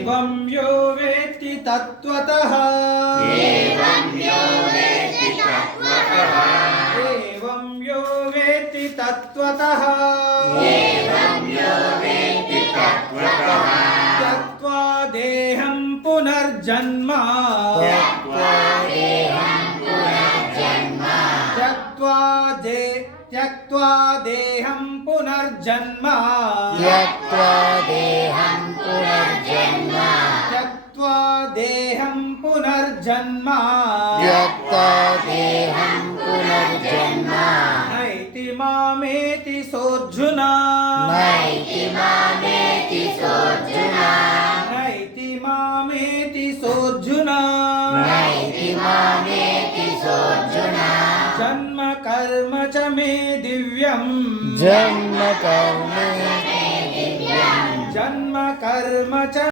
एवं यो वेत्ति तत्त्वतः एवं यो वेत्ति तत्त्वतः एवं यो वेत्ति तत्त्वतः एवं यो वेत्ति तत्त्वतः त्यक्त्वा देहं पुनर्जन्म त्यक्त्वा देहं पुनर्जन्म त्यक्त्वा देहं पुनर्जन्म त्यक्त्वा देहं पुनर्जन्म त्यक्त्वा देहं पुनर्जन्म त्यक्त्वा देहं पुनर्जन्म नैति मामेति सोऽर्जुन नैति मामेति सोऽर्जुन नैति मामेति सोऽर्जुन नैति मामेति सोऽर्जुन जन्म कर्म च मे दिव्यम् जन्म कर्म जन्म कर्म च